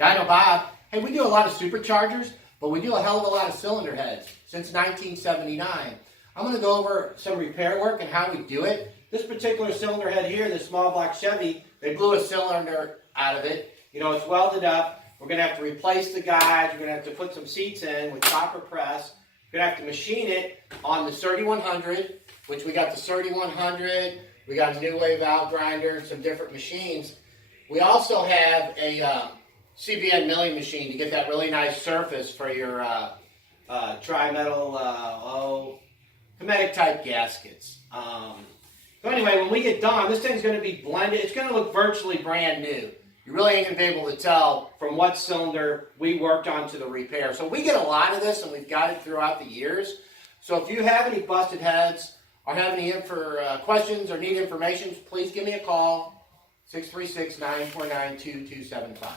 Dyno Bob. Hey, we do a lot of superchargers, but we do a hell of a lot of cylinder heads since 1979. I'm going to go over some repair work and how we do it. This particular cylinder head here, this small black Chevy, they blew a cylinder out of it. You know, it's welded up. We're going to have to replace the guides. We're going to have to put some seats in with copper press. We're going to have to machine it on the 3100, which we got the 3100. We got a new wave valve grinder, some different machines. We also have a CBN milling machine to get that really nice surface for your tri-metal Hermetic type gaskets. So anyway, when we get done, this thing's going to be blended. It's going to look virtually brand new. You really ain't going to be able to tell from what cylinder we worked on to the repair. So we get a lot of this, and we've got it throughout the years. So if you have any busted heads or have any questions or need information, please give me a call, 636-949-2275.